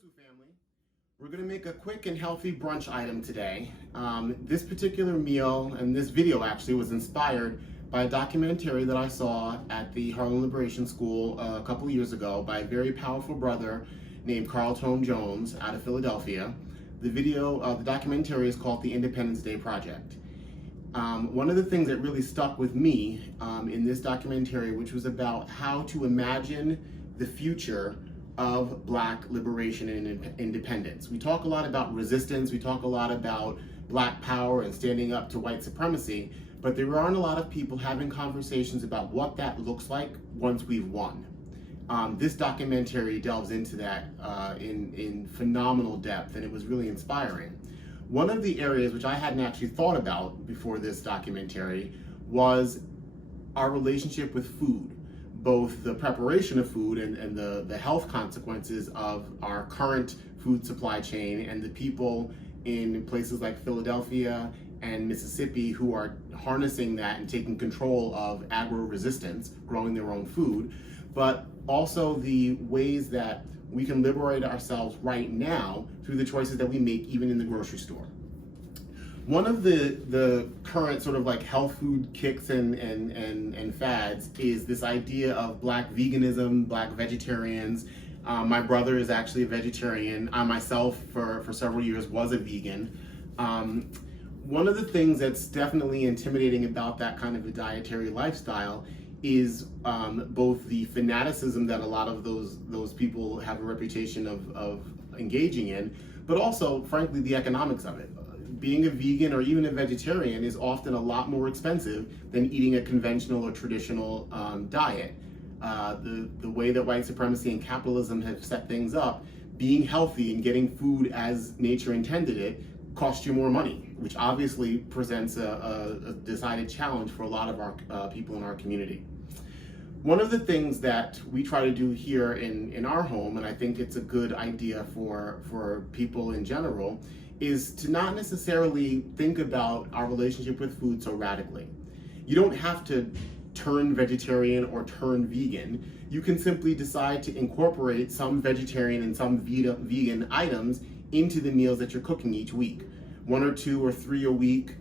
Susu family. We're going to make a quick and healthy brunch item today. This particular meal and this video actually was inspired by a documentary that I saw at the Harlem Liberation School a couple years ago by a very powerful brother named Carl Tone Jones out of Philadelphia. The documentary is called The Independence Day Project. One of the things that really stuck with me in this documentary, which was about how to imagine the future of Black liberation and independence. We talk a lot about resistance, we talk a lot about Black power and standing up to white supremacy, but there aren't a lot of people having conversations about what that looks like once we've won. This documentary delves into that in phenomenal depth, and it was really inspiring. One of the areas which I hadn't actually thought about before this documentary was our relationship with food, both the preparation of food and the health consequences of our current food supply chain, and the people in places like Philadelphia and Mississippi who are harnessing that and taking control of agro-resistance, growing their own food, but also the ways that we can liberate ourselves right now through the choices that we make even in the grocery store. One of the current sort of like health food kicks and fads is this idea of Black veganism, Black vegetarians. My brother is actually a vegetarian. I myself, for several years, was a vegan. One of the things that's definitely intimidating about that kind of a dietary lifestyle is both the fanaticism that a lot of those people have a reputation of engaging in, but also, frankly, the economics of it. Being a vegan or even a vegetarian is often a lot more expensive than eating a conventional or traditional diet. The way that white supremacy and capitalism have set things up, being healthy and getting food as nature intended it costs you more money, which obviously presents a decided challenge for a lot of our people in our community. One of the things that we try to do here in our home, and I think it's a good idea for people in general, is to not necessarily think about our relationship with food so radically. You don't have to turn vegetarian or turn vegan. You can simply decide to incorporate some vegetarian and some vegan items into the meals that you're cooking each week. 1 or 2 or 3 a week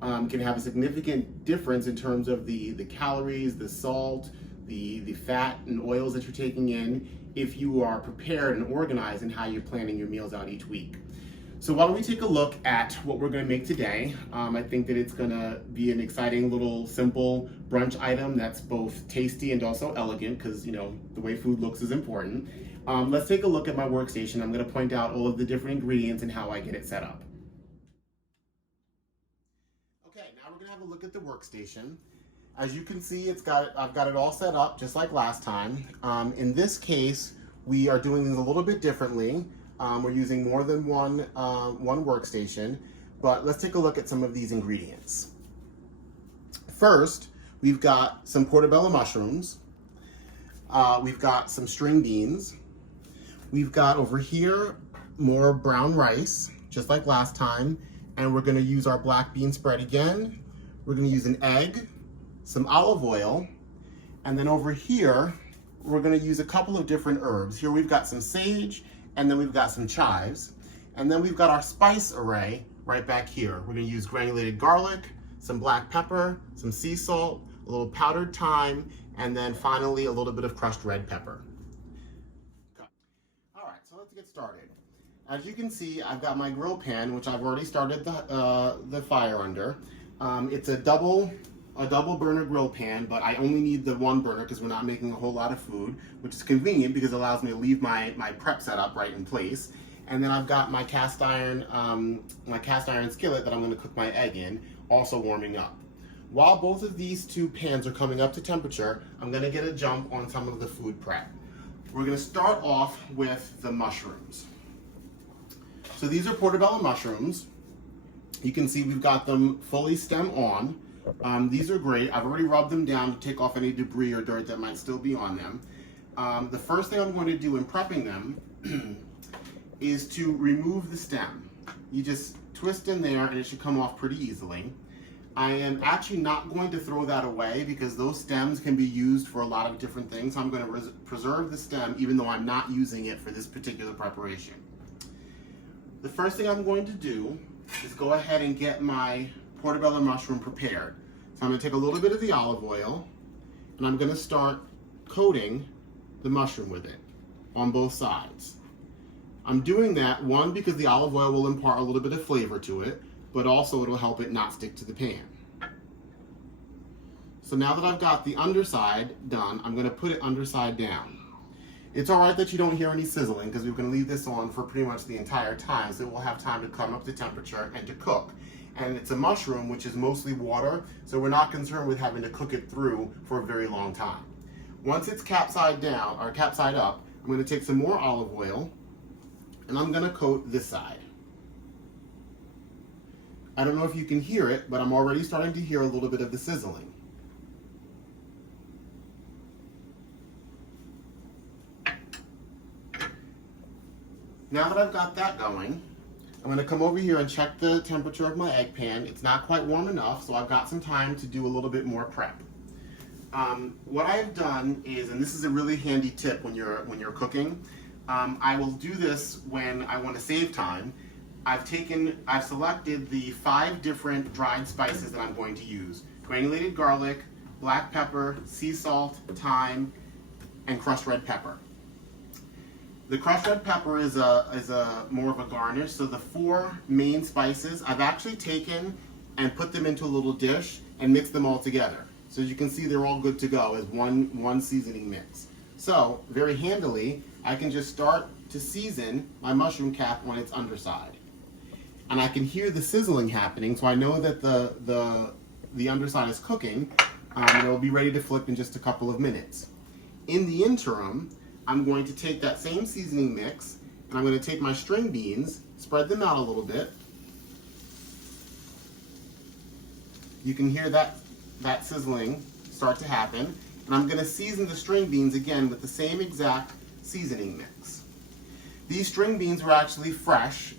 can have a significant difference in terms of the calories, the salt, the fat and oils that you're taking in, if you are prepared and organized in how you're planning your meals out each week. So why don't we take a look at what we're going to make today. I think that it's going to be an exciting little simple brunch item that's both tasty and also elegant, because, you know, the way food looks is important. Let's take a look at my workstation. I'm going to point out all of the different ingredients and how I get it set up. Okay, now we're going to have a look at the workstation. As you can see, I've got it all set up just like last time. In this case, we are doing things a little bit differently. We're using more than one workstation, but let's take a look at some of these ingredients. First, we've got some portobello mushrooms. We've got some string beans. We've got over here more brown rice, just like last time, and we're gonna use our black bean spread again. We're gonna use an egg, some olive oil, and then over here, we're gonna use a couple of different herbs. Here we've got some sage, and then we've got some chives. And then we've got our spice array right back here. We're gonna use granulated garlic, some black pepper, some sea salt, a little powdered thyme, and then finally a little bit of crushed red pepper. Okay. All right, so let's get started. As you can see, I've got my grill pan, which I've already started the fire under. It's a double burner grill pan, but I only need the one burner because we're not making a whole lot of food, which is convenient because it allows me to leave my prep setup right in place. And then I've got my cast iron skillet that I'm going to cook my egg in, also warming up. While both of these two pans are coming up to temperature, I'm going to get a jump on some of the food prep. We're going to start off with the mushrooms. So these are portobello mushrooms. You can see we've got them fully stem on. These are great. I've already rubbed them down to take off any debris or dirt that might still be on them. The first thing I'm going to do in prepping them is to remove the stem. You just twist in there and it should come off pretty easily. I am actually not going to throw that away because those stems can be used for a lot of different things. So I'm going to preserve the stem even though I'm not using it for this particular preparation. The first thing I'm going to do is go ahead and get my portobello mushroom prepared. So I'm going to take a little bit of the olive oil and I'm going to start coating the mushroom with it on both sides. I'm doing that, one, because the olive oil will impart a little bit of flavor to it, but also it'll help it not stick to the pan. So now that I've got the underside done, I'm going to put it underside down. It's all right that you don't hear any sizzling because we're going to leave this on for pretty much the entire time, so it will have time to come up to temperature and to cook. And it's a mushroom, which is mostly water, so we're not concerned with having to cook it through for a very long time. Once it's capside down, or capside up, I'm going to take some more olive oil, and I'm going to coat this side. I don't know if you can hear it, but I'm already starting to hear a little bit of the sizzling. Now that I've got that going, I'm going to come over here and check the temperature of my egg pan. It's not quite warm enough, so I've got some time to do a little bit more prep. What I've done is, and this is a really handy tip when you're cooking, I will do this when I want to save time. I've selected the 5 different dried spices that I'm going to use: granulated garlic, black pepper, sea salt, thyme, and crushed red pepper. The crushed red pepper is more of a garnish. So the 4 main spices I've actually taken and put them into a little dish and mixed them all together. So as you can see, they're all good to go as one seasoning mix. So very handily, I can just start to season my mushroom cap on its underside. And I can hear the sizzling happening, so I know that the underside is cooking, and it'll be ready to flip in just a couple of minutes. In the interim, I'm going to take that same seasoning mix, and I'm going to take my string beans, spread them out a little bit. You can hear that sizzling start to happen. And I'm going to season the string beans again with the same exact seasoning mix. These string beans were actually fresh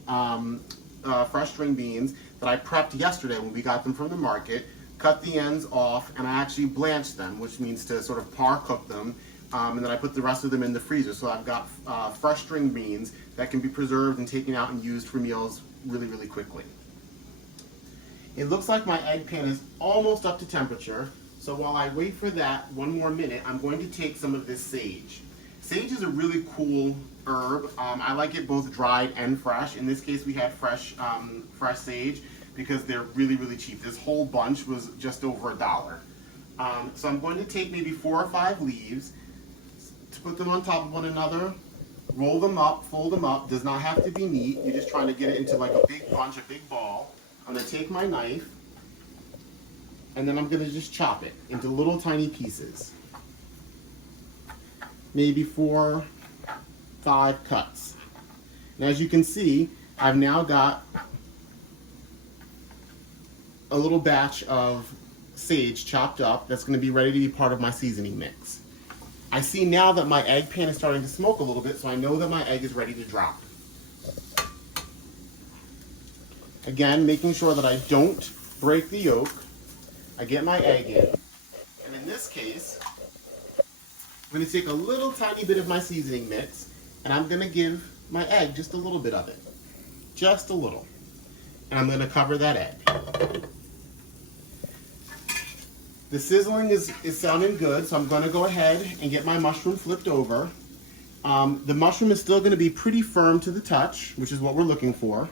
string beans that I prepped yesterday when we got them from the market, cut the ends off, and I actually blanched them, which means to sort of par cook them, and then I put the rest of them in the freezer. So I've got fresh string beans that can be preserved and taken out and used for meals really, really quickly. It looks like my egg pan is almost up to temperature. So while I wait for that 1 more minute, I'm going to take some of this sage. Sage is a really cool herb. I like it both dried and fresh. In this case, we had fresh sage because they're really, really cheap. This whole bunch was just over $1. So I'm going to take maybe 4 or 5 leaves, to put them on top of one another, roll them up, fold them up. Does not have to be neat. You're just trying to get it into like a big bunch, a big ball. I'm going to take my knife, and then I'm going to just chop it into little tiny pieces. Maybe 4, 5 cuts. Now as you can see, I've now got a little batch of sage chopped up that's going to be ready to be part of my seasoning mix. I see now that my egg pan is starting to smoke a little bit, so I know that my egg is ready to drop. Again, making sure that I don't break the yolk. I get my egg in, and in this case, I'm going to take a little tiny bit of my seasoning mix, and I'm going to give my egg just a little bit of it. Just a little. And I'm going to cover that egg. The sizzling is sounding good, so I'm going to go ahead and get my mushroom flipped over. The mushroom is still going to be pretty firm to the touch, which is what we're looking for.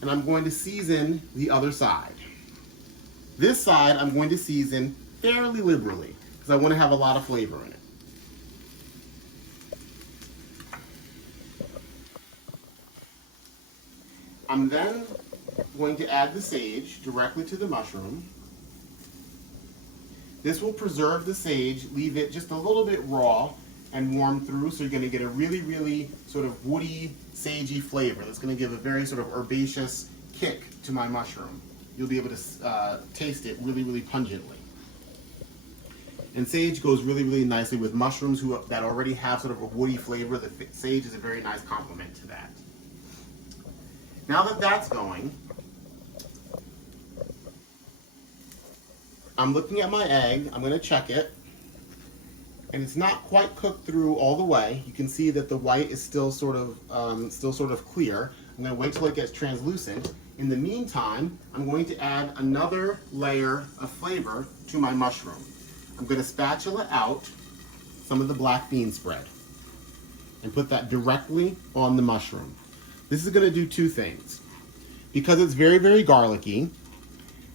And I'm going to season the other side. This side I'm going to season fairly liberally because I want to have a lot of flavor in it. I'm then going to add the sage directly to the mushroom. This will preserve the sage, leave it just a little bit raw and warm through, so you're going to get a really, really sort of woody, sagey flavor that's going to give a very sort of herbaceous kick to my mushroom. You'll be able to taste it really, really pungently. And sage goes really, really nicely with mushrooms that already have sort of a woody flavor. The sage is a very nice complement to that. Now that that's going, I'm looking at my egg. I'm going to check it. And it's not quite cooked through all the way. You can see that the white is still sort of clear. I'm going to wait till it gets translucent. In the meantime, I'm going to add another layer of flavor to my mushroom. I'm going to spatula out some of the black bean spread and put that directly on the mushroom. This is going to do two things. Because it's very, very garlicky,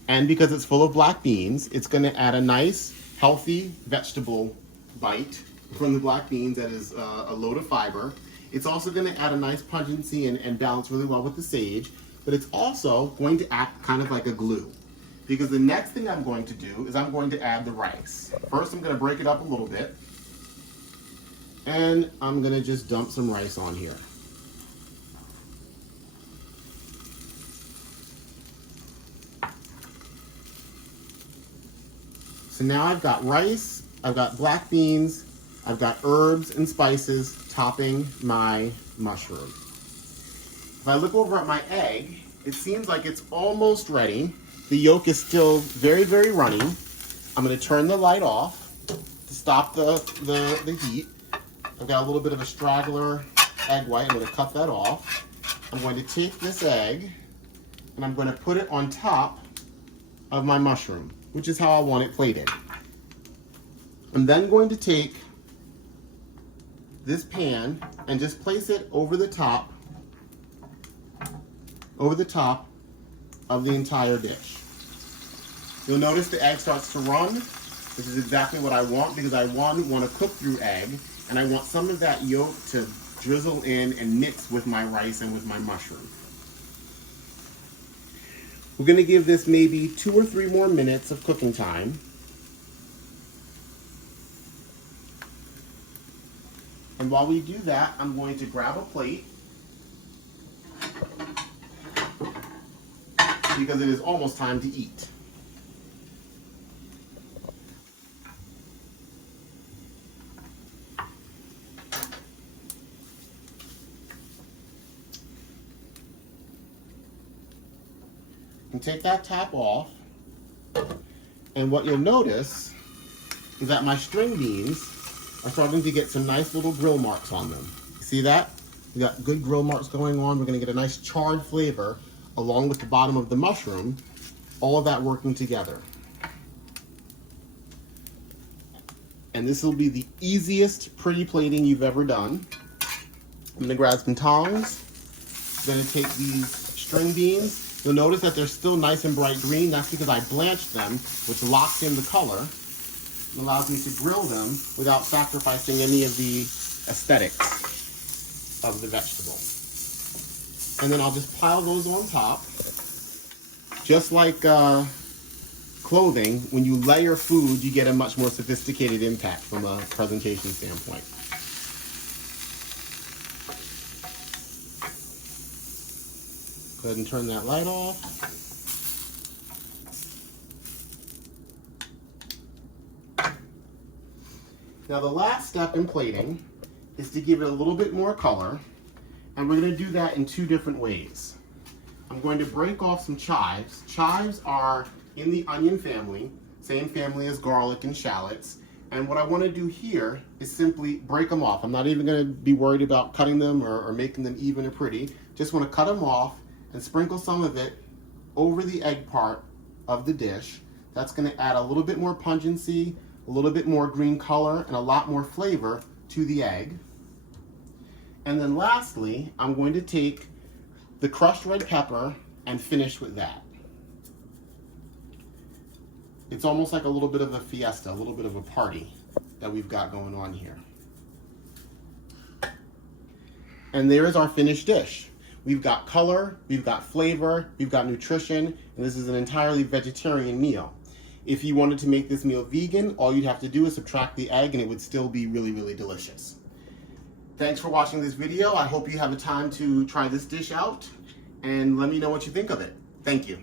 and because it's full of black beans, it's going to add a nice, healthy vegetable bite from the black beans that is a load of fiber. It's also going to add a nice pungency and balance really well with the sage, but it's also going to act kind of like a glue. Because the next thing I'm going to do is I'm going to add the rice. First, I'm going to break it up a little bit, and I'm going to just dump some rice on here. So now I've got rice, I've got black beans, I've got herbs and spices topping my mushroom. If I look over at my egg, it seems like it's almost ready. The yolk is still very, very runny. I'm going to turn the light off to stop the heat. I've got a little bit of a straggler egg white. I'm going to cut that off. I'm going to take this egg and I'm going to put it on top of my mushroom, which is how I want it plated. I'm then going to take this pan and just place it over the top of the entire dish. You'll notice the egg starts to run, which is exactly what I want because I want to cook through egg, and I want some of that yolk to drizzle in and mix with my rice and with my mushroom. We're going to give this maybe 2 or 3 more minutes of cooking time. And while we do that, I'm going to grab a plate because it is almost time to eat. And take that top off, and what you'll notice is that my string beans are starting to get some nice little grill marks on them. You see that? We got good grill marks going on. We're going to get a nice charred flavor along with the bottom of the mushroom, all of that working together. And this will be the easiest pretty plating you've ever done. I'm going to grab some tongs. I'm going to take these string beans. You'll notice that they're still nice and bright green. That's because I blanched them, which locks in the color and allows me to grill them without sacrificing any of the aesthetics of the vegetable. And then I'll just pile those on top. Just like clothing, when you layer food, you get a much more sophisticated impact from a presentation standpoint. Go ahead and turn that light off. Now the last step in plating is to give it a little bit more color, and we're going to do that in 2 different ways. I'm going to break off some chives. Chives are in the onion family, same family as garlic and shallots, and what I want to do here is simply break them off. I'm not even going to be worried about cutting them or making them even or pretty. Just want to cut them off and sprinkle some of it over the egg part of the dish. That's going to add a little bit more pungency, a little bit more green color, and a lot more flavor to the egg. And then lastly, I'm going to take the crushed red pepper and finish with that. It's almost like a little bit of a fiesta, a little bit of a party that we've got going on here. And there is our finished dish. We've got color, we've got flavor, we've got nutrition, and this is an entirely vegetarian meal. If you wanted to make this meal vegan, all you'd have to do is subtract the egg and it would still be really, really delicious. Thanks for watching this video. I hope you have a time to try this dish out and let me know what you think of it. Thank you.